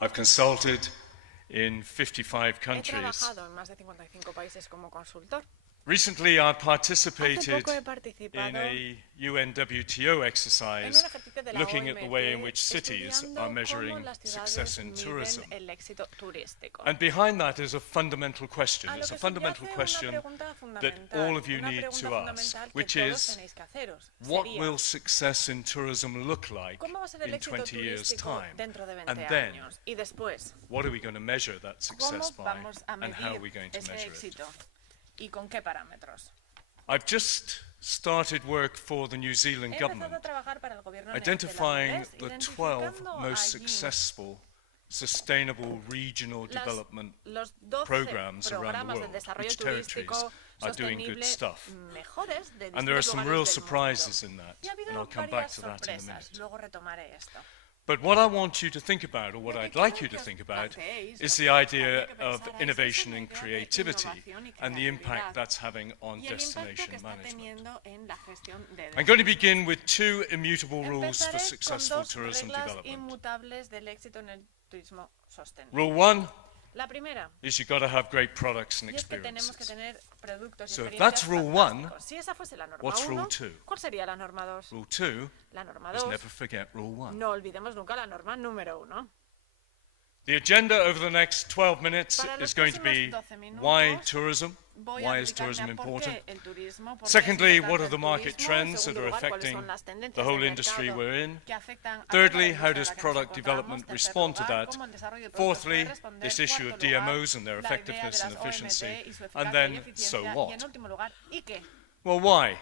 I've consulted in 55 He countries. trabajado en más de 55 países como consultor. Recently, I Hace participated poco he in participado a UNWTO en exercise un ejercicio de la looking at the way in OMT which cities estudiando are cómo measuring las success ciudades in miden tourism. el éxito turístico. And behind that is a fundamental question. A lo It's a que fundamental subyace una question pregunta that fundamental, all of you una need pregunta to ask, fundamental que which todos is, tenéis que haceros. what Sería, will success in tourism look like ¿cómo va a ser el in éxito 20 years' turístico time? dentro de 20 And then, años? Y después, what are we going to measure that ¿cómo success by, vamos a and how are we medir going to ese measure it? éxito? ¿Y con qué parámetros? I've just started work for the New Zealand He empezado government, a trabajar para el gobierno identifying neozelandés, the 12 identificando most allí successful sustainable regional development los 12 programs around the programas de world, desarrollo which territories turístico are doing good sostenible stuff. mejores de And there are distintos some lugares real del surprises mundo. in that, Y ha habido and I'll come back varias to that in a sorpresas. minute. Luego retomaré esto. But what I want you to think about, or what Lo que I'd like quiero you to que os think about, hacéis, is lo the que idea gustaría que of pensarais, innovation es and una idea de creativity innovación y and the impact creatividad, that's having on y el impacto destination que está management. teniendo en la gestión de I'm going to begin with two immutable rules for Empezaré con successful dos tourism reglas development. inmutables del éxito en el turismo sostenible. Rule one La primera, is you've got to have great products and y es que tenemos que experiences. tener productos y So if experiencias that's rule one, fantásticos. Si esa fuese la norma what's rule 1, two? ¿cuál sería la norma 2? Rule two La norma is 2, never forget rule one. no olvidemos nunca la norma número 1. The agenda over the next 12 minutes Para los is going to be próximos 12 minutos, why tourism, Voy why a is dedicarme tourism a por important? qué el turismo, por qué es Secondly, importante what are el the market turismo. En trends that segundo are lugar, cuáles affecting son las tendencias the whole del industry mercado we're in? que afectan a toda la Thirdly, industria how en la does que nos product encontramos. development Tercer respond to lugar, that? cómo el desarrollo de productos Fourthly, puede responder. this issue of Cuarto lugar, DMOs and their la idea effectiveness de and las efficiency. OMT y su And eficacia then, y so eficiencia. what? Y en último lugar, ¿y qué? Well, why?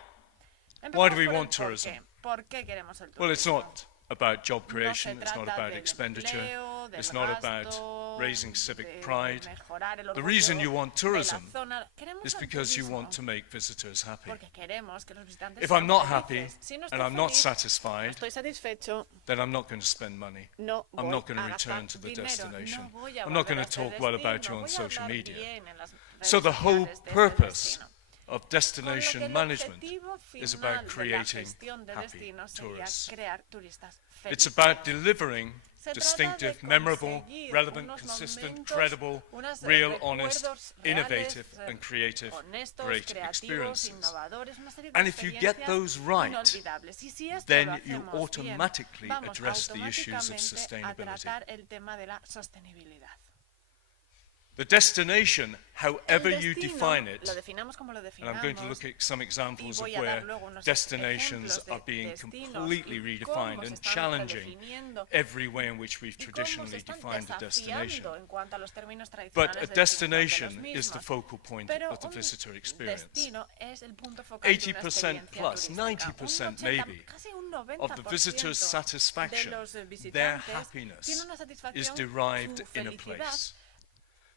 Why do we Empezamos por el want por tourism? qué. ¿Por qué queremos el turismo? Well, it's not about job No se creation, it's not trata about del expenditure, empleo, del it's not about gasto, raising civic de pride. mejorar el The orgullo reason you want de la tourism zona. Queremos is el because you turismo want to make visitors happy. porque queremos que los visitantes If sean I'm not happy felices. Si no and estoy I'm not feliz, no satisfied, estoy satisfecho, then I'm not going to spend money. no I'm voy not going to a return gastar to the dinero, destination. no voy a I'm not volver going a to este talk well about destino, you on voy a social hablar media. bien en las redes So the whole sociales de este purpose destino. of Con lo que destination el management objetivo is final about de la creating gestión de happy destinos sería tourists. crear turistas It's felices. about delivering Se trata distinctive, de memorable, conseguir relevant, unos consistent, momentos, credible, unos real, honest, recuerdos innovative, reales, and creative honestos, great creativos, experiences. innovadores, una serie de And if you get experiencias those right, inolvidables. Y si esto then lo you hacemos automatically bien, vamos address the issues of automáticamente a sustainability. tratar el tema de la sostenibilidad. The destination, however El you destino, define it, lo definamos como lo and definamos, I'm going to look at some examples of voy a dar where luego unos destinations ejemplos de are being destinos completely y cómo redefined se and están challenging redefiniendo every way in which we've y cómo se traditionally están defined a destination. desafiando en cuanto a los términos But tradicionales a de los destination is the mismos. focal point Pero of the un visitor experience. destino es el punto focal de una 80% experiencia plus, turística. 90% Un 80, maybe, casi un 90% of the visitor's de satisfaction, los their visitantes tiene happiness, una is satisfacción, derived su in a felicidad place.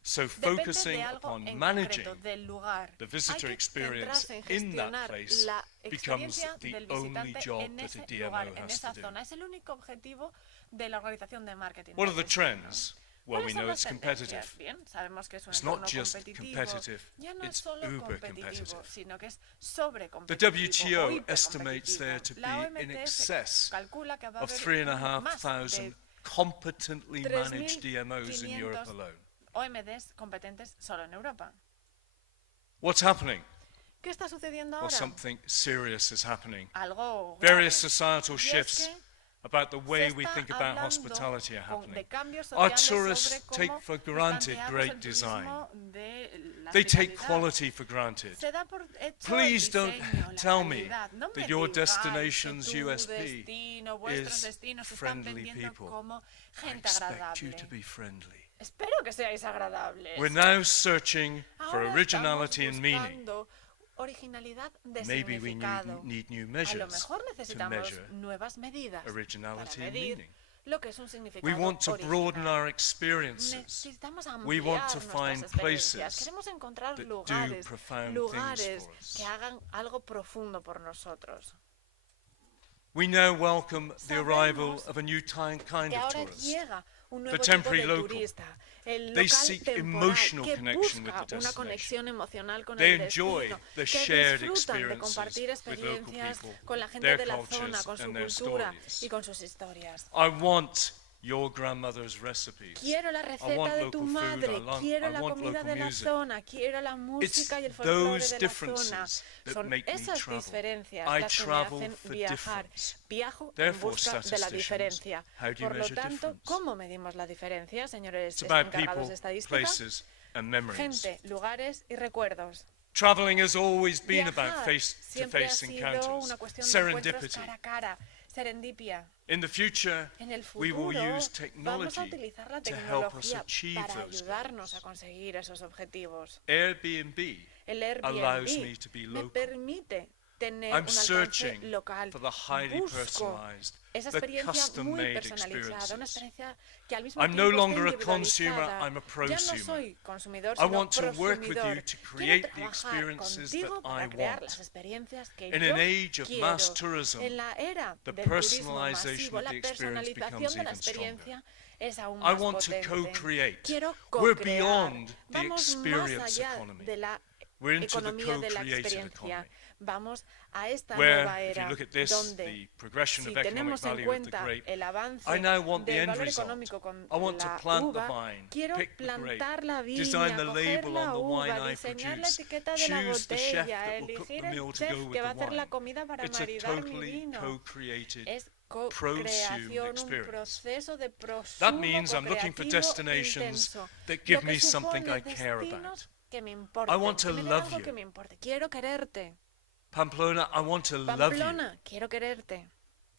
So depende focusing de algo upon en managing concreto, del lugar. the Hay visitor que experience centrarse en in that gestionar place la becomes experiencia the del only visitante job en that a ese DMO lugar, en has esa to do. zona. Es el único objetivo de la organización de marketing. What are del the destino. trends? Well, we ¿Cuáles son know las it's competitive. tendencias? Bien, sabemos que es un It's entorno not just competitivo. competitive, Ya no es it's solo uber competitivo, competitive. sino que es The sobrecompetitivo. WTO estimates there to be La in OMT excess calcula que va a of haber 3,500 competently managed DMOs in Europe 3.500 alone. OMDs competentes solo en Europa. What's happening? ¿Qué está sucediendo Well, ahora? something serious is happening. Algo grave. Various societal Y es shifts que about the way se we está think about hablando hospitality are de happening. cambios Our sociales tourists sobre cómo take for nos granted planteamos great el design. turismo de la They take hospitalidad. quality for granted. Se da por hecho Please el don't diseño, la tell me calidad. No me that your digáis que destination's tu USP destino, vuestros is destinos se están friendly vendiendo people. como I gente expect you agradable. to be friendly. Espero que seáis agradables. We're now searching for Ahora originality estamos and meaning. buscando originalidad de Maybe we significado. need new A lo measures mejor to necesitamos measure nuevas medidas para originality and medir meaning. lo que es un significado We want to broaden original. our experiences. Necesitamos We want to ampliar find nuestras experiencias. places Queremos encontrar that do lugares, profound lugares things for us. que hagan algo profundo por nosotros. We now welcome the arrival Sabemos of a new kind Que of ahora tourist. llega un The nuevo tipo temporary de local. turista, el They local seek temporal, emotional que connection with busca the una destination. conexión emocional con They el enjoy destino, the que shared disfrutan de experiences compartir with local experiencias people, con la gente their de la cultures zona, con su and their cultura stories. y con sus historias. I want your grandmother's recipes. Quiero la I receta want de tu local food. madre, quiero I la want comida local de la music. zona, quiero la It's música y el folclore those de la zona. differences that Son make me esas travel. diferencias I las que me travel hacen for viajar. difference. Viajo en Therefore, busca de la statisticians, diferencia. how do you Por lo measure tanto, difference? ¿cómo medimos la diferencia, señores It's about encargados people, de estadística? places, and memories. Gente, lugares y recuerdos. Traveling has always been about Viajar siempre ha face-to-face sido encounters, una cuestión de encuentros serendipity. cara a cara, serendipia. In the future, En el we will futuro use vamos a technology utilizar la to help us tecnología achieve para those ayudarnos a goals. conseguir esos objetivos. Airbnb El allows me Airbnb to be me local. permite tener I'm un alcance searching local. for the highly Busco personalized, esa the experiencia muy custom-made personalizada, una experiences. experiencia que al mismo I'm tiempo no longer esté a consumer, individualizada. I'm a Ya no prosumer. soy consumidor, I sino want to work with prosumidor. you to Quiero create the trabajar experiences contigo that para I crear want. las experiencias que In yo an age of quiero. mass tourism, En la era the del turismo personalization masivo, of la the experience personalización becomes de la even stronger. experiencia es aún I más want to potente. co-create. Quiero We're co-crear. beyond the Vamos más experience allá economy. de la We're into the economía de la co-created experiencia. economy. Vamos a esta Where, nueva if you era look at this, donde the progression si of economic tenemos en value of the cuenta grape, el avance I now want the del end valor result. económico con I want to la plant the uva, vine, quiero pick the grape, plantar la viña, design the coger label la on the uva, wine I diseñar la produce, etiqueta de la choose the chef botella, that will cook elegir the el meal to chef go with que va a the hacer la wine. comida para It's a maridar mi totally vino. co-created, Es prosumed co-creación, un experience. proceso de That prosumo means I'm looking for co-creativo destinations intenso. that Lo give que me something supone I care about. destinos que me importen, I want to que me den love algo you. que me importe. Quiero quererte. Pamplona, I want to love you. Pamplona, quiero quererte.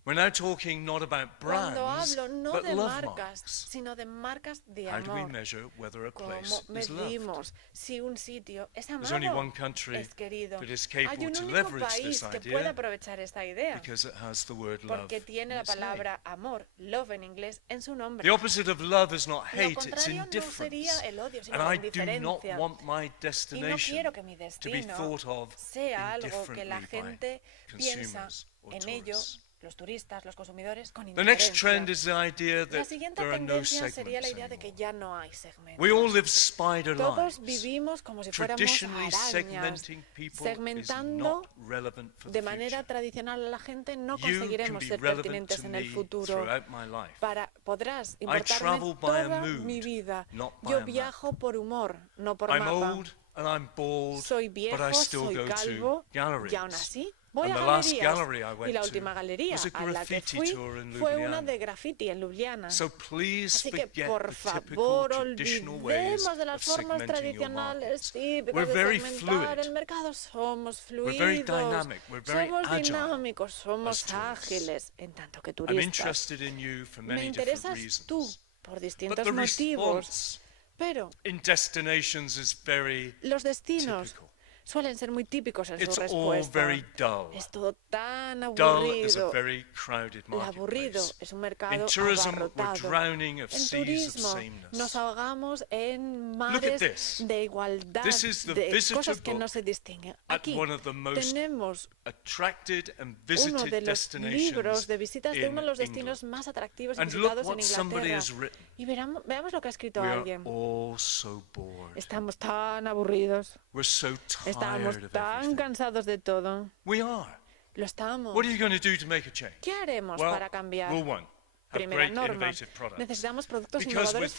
We're now talking not about brands, Cuando hablo no but de love marcas, marks. sino de marcas de How do we amor. measure whether a ¿Cómo place is loved? medimos si un sitio es There's only amado, one country es querido? that is Hay capable un to único leverage país this que puede idea aprovechar esta idea because it has the word love porque tiene in la its name. palabra amor, love en inglés, en su nombre. The opposite of love is not Lo hate, it's contrario no sería indifference. el odio, sino And la I do not indiferencia. want my Y no destination quiero que mi to be destino thought of sea algo que la indifferently gente by piensa consumers or en ello, tourists. los turistas, los consumidores, con The next indiferencia. trend is the idea La that siguiente there are no tendencia sería la segments idea de que anymore. ya no hay segmentos. We all live spider Todos lives. vivimos como si fuéramos Traditionally, arañas. segmenting people is Segmentando not relevant for de the manera future. tradicional a la gente no You can conseguiremos be ser relevant pertinentes to en el me futuro. throughout my life. Podrás I importarme travel by a toda mood, mi vida. not by Yo a map. viajo por humor, no por I'm mapa. old and I'm bald, Soy but viejo, I still soy go calvo, to galleries. y aún así voy And a the last galerías. gallery I Y went la to última galería was a a la que graffiti fui tour in fue Ljubljana. una de graffiti en Ljubljana. So please Así que, forget por the typical favor, traditional ways olvidemos de las of formas segmenting your tradicionales markets. típicas We're de very segmentar fluid. el mercado. Somos We're very fluidos, dynamic. We're very somos agile dinámicos, somos as tourists. ágiles, en tanto que I'm turistas. interested in you for Me many different interesas tú reasons. por But distintos the motivos, response pero in destinations is very los destinos typical. suelen ser muy típicos en It's su all respuesta. very dull. Es todo tan Dull is a aburrido. very crowded El aburrido marketplace. es un mercado In tourism, we're abarrotado. drowning of En seas of turismo sameness. nos ahogamos en Look at mares this. de igualdad, This is the de visitor cosas que no book se distinguen. at Aquí one of the most tenemos attracted and uno visited de los libros destinations de visitas de in uno de los England. destinos más atractivos y And look visitados en what somebody Inglaterra. has written. Y veamos lo que ha escrito We are alguien. all so bored. Estamos tan aburridos, We're so estamos tired of tan everything. cansados de todo. We are. Lo estamos. What are you going to do to make a change? ¿Qué haremos Well, para cambiar? rule one, have Primera great norma, innovative products. necesitamos productos Because innovadores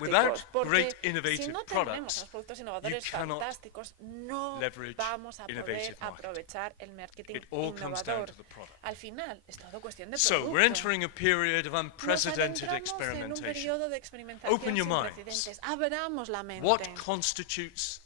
without fantásticos, porque great si innovative no products, tenemos los productos innovadores you cannot fantásticos, no leverage vamos a poder innovative marketing. aprovechar el marketing It all comes down innovador. to the product. Al final, es todo cuestión de So, producto. we're entering a period of Nos unprecedented adentramos en un experimentation. periodo de experimentación Open your sin minds. precedentes. Abramos la mente. What constitutes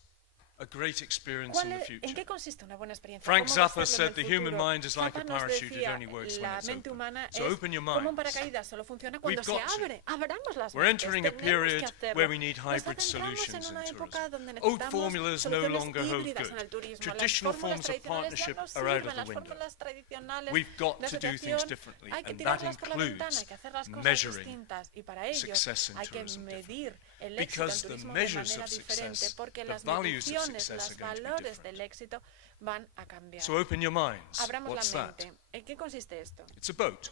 a great experience in the ¿En future? qué consiste una buena experiencia? Frank ¿Cómo va a Zappa serlo en said el the human futuro? mind is like a Zappa nos parachute, it decía, only works when la it's mente open. humana So es open your como un minds. paracaídas, solo funciona cuando We've se got to. abre. Abramos las We're mentes, entering a tenemos period que hacerlo. where we need Nos hybrid adentramos solutions en una in época tourism. donde Old necesitamos formulas no soluciones longer hold híbridas en el good. turismo. Traditional Las fórmulas forms of tradicionales ya partnership no are out of sirven, the las window. fórmulas tradicionales We've got de to do things asociación differently, hay que and that tirarlas por la ventana, hay includes que hacer las cosas measuring distintas y para ello success in hay que tourism medir differently. el éxito Because en the turismo de measures manera of diferente success, porque the las values of mediciones, success los are going to be valores different. del éxito van a cambiar. So open your minds. Abramos What's la that? mente. ¿En qué consiste esto? It's a boat.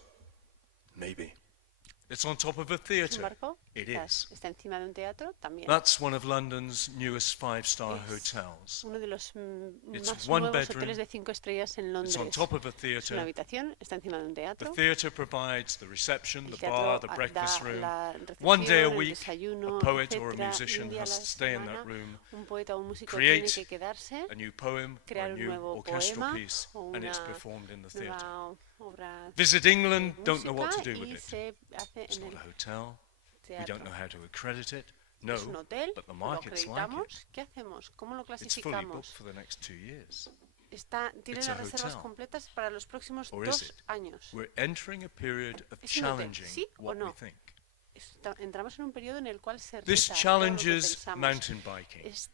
Maybe. It's on top of a ¿Es un theatre. barco? It Quizás is. está encima de un teatro, también. That's one of London's newest five-star Es hotels. uno de los It's más one nuevos bedroom. hoteles de 5 estrellas en It's on Londres. top of a Es una theatre. habitación, está encima de un The teatro. theatre provides the reception, El the teatro bar, the breakfast da room. la One day a recepción, el week, desayuno, a poet or a etcétera, y musician un día a has la to stay in semana that room, un poeta o un músico create tiene que quedarse, a new poem or crear a un new nuevo orchestral poema piece, o and it's una performed in the theatre. nueva obra Visit de England, don't know what to música do with y it. se hace It's en not el a hotel. We don't know teatro. how to accredit it. No, Es un hotel, but the lo markets like it. acreditamos. ¿Qué hacemos? ¿Cómo lo It's fully booked clasificamos? for the next 2 years. Tiene It's las a reservas hotel. completas para los próximos Or is 2 it? años. We're entering a period of ¿Es un hotel, challenging sí o what we no? think. Entramos en un periodo en el cual se This reta todo lo que challenges pensamos. mountain biking. Es-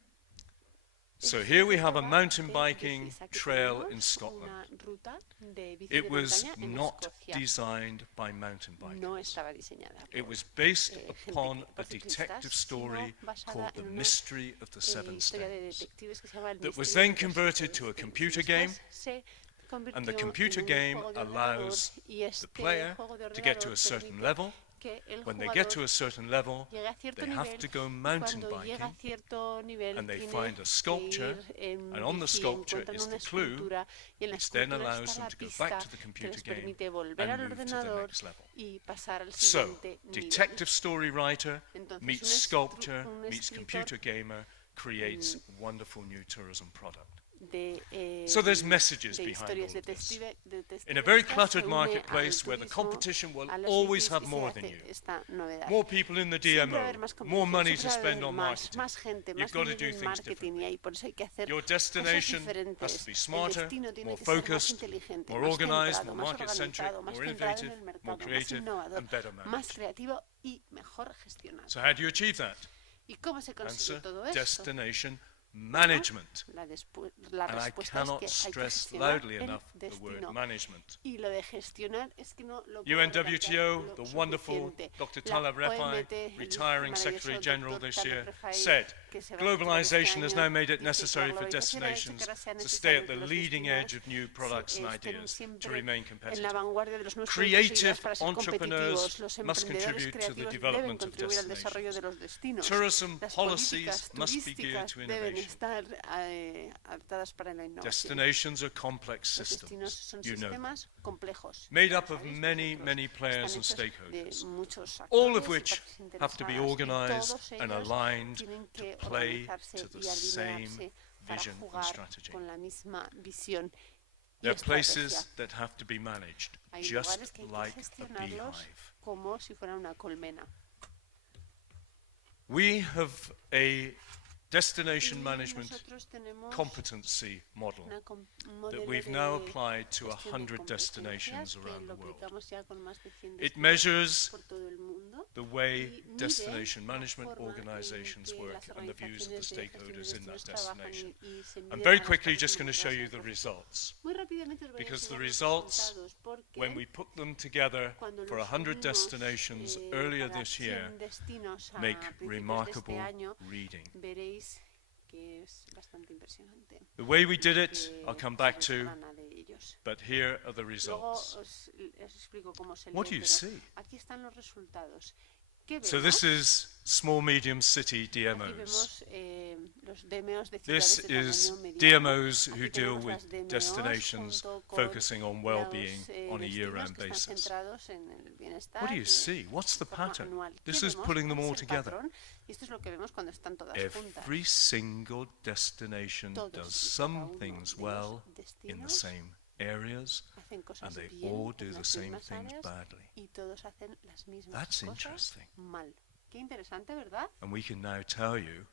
So es here we have a reto mountain de biking bicis. Aquí trail tenemos in Scotland. una ruta de bici It de was montaña en not Escocia. designed by mountain No bikers. estaba diseñada It por was based gente upon por a ciclistas, detective story sino basada called The en una, Mystery of the Seven historia de Stains detectives que se llama El that was misterio then de los converted siete to a stains. computer Después game, se convirtió and the en computer un game juego de ordenador, allows y the este player juego de to get to a ordenador certain permite level. que el When they get to jugador a certain level, llegue a cierto they have nivel, to go y mountain cuando llega a biking, cierto nivel and they tiene find a que sculpture, ir en and on the bici, sculpture encuentran is una the clue, escultura, y en la which then escultura allows está them la to go pista back to the que computer les game permite volver and al move to the ordenador next level. y pasar al So, siguiente nivel. detective story writer Entonces, meets un sculptor, un meets escritor computer gamer, creates wonderful new tourism product. de, So there's messages de behind historias all of this. detectivescas In a very se cluttered une marketplace al where the turismo, competition will a los always sitios have y se more than hace you. esta novedad. More people in the Siempre va a haber más DMO, more competición, money to siempre va a spend haber on más marketing. gente, You've más got to dinero do en things marketing, differently. y hay por eso hay que hacer Your cosas destination diferentes. has to be El smarter, destino tiene more que ser más focused, inteligente, more más organized, centrado, more más market-centric, organizado, más more centrado en innovative, el more mercado, más creative, innovador, and better más managed. creativo y mejor gestionado. So how do you achieve that? ¿Y cómo se consigue Answer, todo esto? destination management. La And I respuesta es cannot que hay que stress gestionar loudly el enough the word destino. management. Y lo de gestionar es que no lo puedo UNWTO, recalcar the lo wonderful suficiente. Dr. La Taleb Refai, OMT, el retiring maravilloso Secretary General Dr. this Taleb year, Refai, said, que se va a retirar globalization has este now año, made it dice, necessary "La for globalización ha hecho que destinations ahora sea to stay at the necesario que los leading edge destinos of new products and estén ideas to siempre remain en la competitive. vanguardia de los nuevos Creative productos y ideas para ser entrepreneurs competitivos. Los must emprendedores contribute to the creativos deben development of contribuir al desarrollo destinations. de los destinos. Tourism Las policies políticas must be geared turísticas to deben innovation. estar adaptadas para la innovación. Destinations are complex Los destinos systems, son you know, sistemas complejos, made up of ¿sabéis? many, Vosotros. many players and Están hechos stakeholders, de muchos all of actores y which partes have to be interesadas, y organized todos and ellos aligned tienen to que play organizarse to the y same alinearse para vision and jugar strategy. con la misma visión y There are estrategia. places that have to be managed Hay just lugares que hay que like a gestionarlos beehive. como si fuera una colmena. We have a destination Y management nosotros tenemos competency model un that modelo we've now de applied to gestión de 100 destinations competencias que around lo the world. aplicamos ya con más de 100 It destinos measures por todo el mundo. the way Y mide destination la management forma en organizations que work las and the views of the organizaciones de gestión de stakeholders in that destinos trabajan destination. y se I'm miden very a los quickly just going to países show you the involucrados. results. Muy rápidamente os voy a Because the enseñar los results, resultados, porque when we put them together cuando for los 100 unimos, destinations earlier para this year, 100 destinos a make principios de este remarkable año, reading. veréis que es bastante impresionante. The way we did it, que I'll come se back to, gana de ellos. but here are the Luego results. os explico cómo se lee, What do you pero see? aquí están los resultados. ¿Qué vemos? So this is small, medium city Aquí DMOs. vemos los DMOs de This ciudades de is tamaño mediano. DMOs who Aquí deal tenemos with las DMOs destinations junto con focusing on well-being los, on a destinos year-round que están basis. centrados en el bienestar What do you de see? What's the forma pattern? anual. This ¿Qué is vemos? putting them ¿Cuál all es el together. patrón? Y esto es lo que vemos cuando están todas juntas. Every single destination Todos does y cada some uno things de los well in the destinos same areas, hacen and cosas they bien all en do the las same mismas things áreas badly. y todos hacen las mismas That's cosas interesting. mal. Qué interesante, ¿verdad? And we can now tell you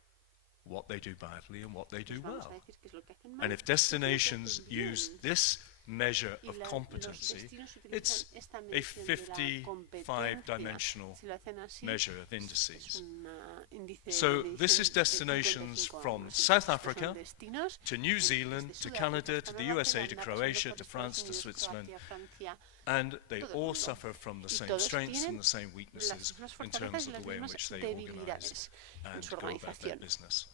what they do badly and what they do Pues vamos well. a decir qué es lo que hacen mal And y if qué es lo que destinations hacen bien. use this measure Y of los competency, destinos it's utilizan esta a medición de la 55-dimensional competencia. Si lo hacen así, measure of es indices. un índice So de this is medición de destinations 55 from ángulos. South Estos son Africa destinos to New Zealand, desde to Sudáfrica Canada, hasta to the Nueva USA, to Zelanda, Croatia, pasando to por France, to Estados Switzerland, Unidos, Croacia, Francia, and they todo el all mundo. suffer from the Y same todos strengths tienen and the same las weaknesses mismas in fortalezas terms y of the las way in mismas which they organize debilidades en and su go about their organización. business.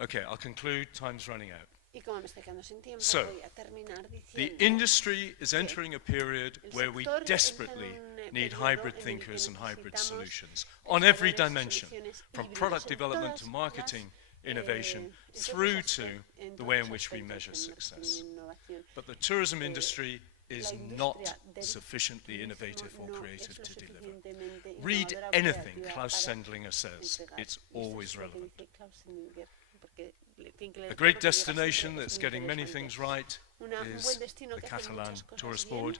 Okay, I'll conclude. Time's running out. Y como me estoy quedando sin tiempo, So, voy a terminar The diciendo industry is entering a period el where we sector entra desperately en need periodo hybrid en el que thinkers and hybrid necesitamos solutions on every pensadores y dimension, soluciones from híbridas product en development todas to marketing, las, innovation, en todos through los to en the todos way los in which we aspectos measure en marketing success. e innovación. But the tourism industry is La not industria del sufficiently turismo innovative or no creative es lo to deliver. suficientemente Read innovadora o anything creativa Klaus para Sendlinger says, entregar. it's Y esto always es lo que relevant. dice Klaus Sendlinger, porque le tienen que leer A todo great porque llega siempre, destination es that's muy getting many interesante. things right Un is buen destino the que hace Catalan muchas cosas Tourist bien. Board.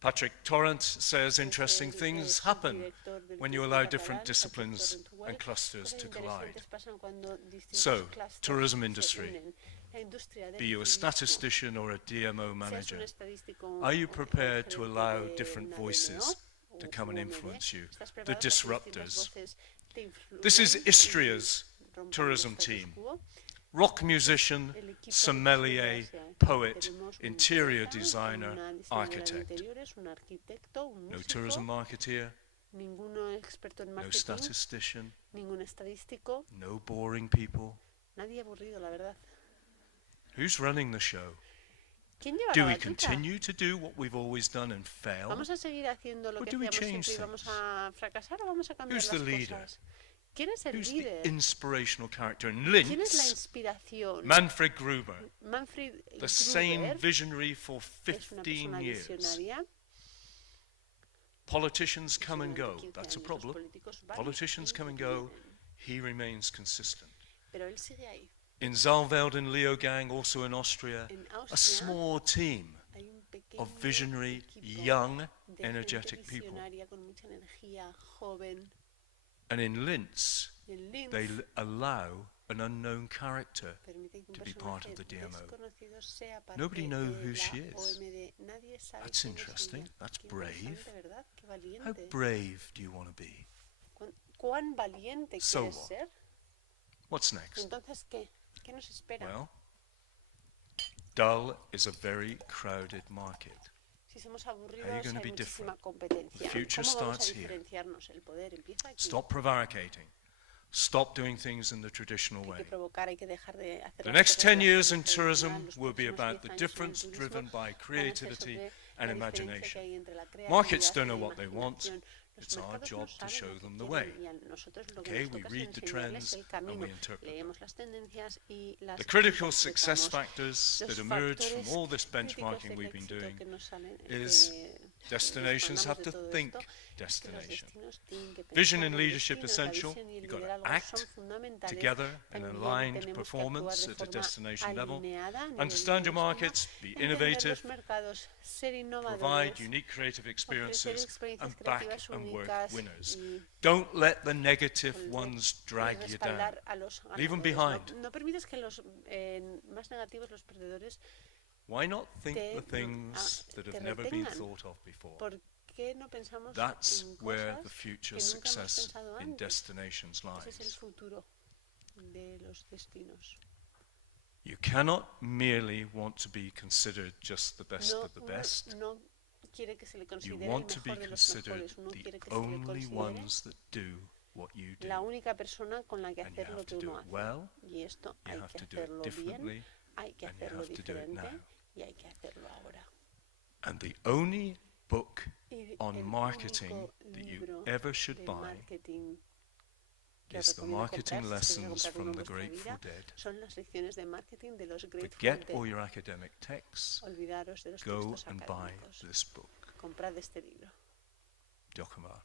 Patrick Torrent says Es interesting el things happen subdirector del when you turismo allow catalán, different Patrick disciplines Torrent and clusters Cosas to collide. interesantes pasan cuando distintos So, clústeres tourism se industry. unen. La industria del Be you a turismo, statistician or a DMO seas manager, un estadístico are you o prepared to gerente allow de different una voices DMO to o come and UNWTO, influence you, ¿estás the preparado para que distintas disruptors? voces te influyan This is y Istria's rompan el tourism status team. quo? Rock musician, El equipo de sommelier, Istrias, poet, tenemos un interior poeta, designer, una diseñadora de architect. interiores, un arquitecto, un No músico, tourism marketeer, ninguno experto en no marketing, statistician, ningún estadístico, no boring people. nadie aburrido, la verdad. Who's running the show? ¿Quién lleva Do la we batuta? continue to do what we've always done and fail? ¿Vamos a seguir haciendo lo Or que do we hacíamos change siempre y vamos things? a fracasar o vamos a cambiar Who's las the leader? cosas? ¿Quién es el Who's the líder? inspirational character? And ¿Quién es la Linz, inspiración? Manfred Gruber, Manfred the same Gruber visionary for es una 15 persona years. visionaria. Politicians come and go. Durante 15 That's a años. Los problem. políticos van Politicians y come and go. vienen. He remains consistent. Pero él sigue ahí. In Saalfeld and Leogang, also in Austria, En a Austria small team hay un pequeño of visionary, equipo young, de gente energetic people. visionaria con mucha energía, joven. And in Linz, Y en Linz they allow an unknown character. permiten que un to be part of personaje the DMO. desconocido sea parte Nobody knows de who la she is. OMD. Nadie sabe That's quién es interesting. ella. That's Qué brave. interesante, ¿verdad? Qué How valiente. brave do you want to be? ¿Cuán valiente So quieres what? ser? What's next? Entonces, ¿qué? ¿Qué nos espera? Well, dull is a very crowded market. Si somos How are you aburridos, gonna hay be muchísima different? competencia. The future ¿Cómo vamos a starts here. diferenciarnos? El poder empieza aquí. Stop prevaricating. Stop doing things in the traditional Hay way. que provocar, hay que dejar de hacer The las next cosas 10 de la years forma in tradicional. tourism Los will be próximos about 10 the años en el difference turismo driven by van a ser creativity sobre and la diferencia imagination. que hay entre la Markets creatividad don't y know la what they want. imaginación. Los It's our mercados job no to saben show lo que them the quieren, way. y a nosotros lo que Okay, nos we toca read es the enseñarles trends el and camino. we interpret. Leemos las tendencias y las The critical success interpretamos. factors Los that emerge from factores all this críticos benchmarking del we've been éxito doing que nos salen, is que destinations desprendamos have de to todo think esto, es que los destination. destinos tienen que Vision pensar and en leadership destinos, la essential. visión y el You've got to liderazgo act son fundamentales. together in También aligned tenemos que performance actuar de at a forma destination level. alineada a nivel Understand de your destino, markets, be entender innovative, los mercados, ser provide innovadores, unique creative ofrecer experiences, experiencias and back creativas and work únicas winners. y Don't let the negative volver ones a drag you down. respaldar a los Leave them ganadores. behind. No permites que los más negativos, los perdedores, Why not think te, the things that te have never been retengan. thought of before? ¿Por qué no pensamos That's en where cosas the future que nunca hemos success pensado in antes? destinations Ese es el lies. futuro de los destinos. You cannot merely want to be considered just the best No, of the best. no quiere que se le You considere el want to be mejor de los considered mejores. Uno the quiere que se le only considere ones that do what you do. la única persona con la que And you hacer lo have que to do uno it hace. well, Y esto you hay have que to do it hacerlo bien, differently, hay que and you hacerlo have to do it diferente now. y hay que hacerlo ahora. And the only book Y on el marketing único that you libro ever should de buy marketing que is the recomiendo marketing comprar, si queréis lessons comprar uno from en the vuestra Grateful vida, Dead. son las lecciones de marketing de los Grateful Forget Dead. all your academic texts. Olvidaros de los Go textos and buy académicos. this book. Comprad este libro. Dokumar.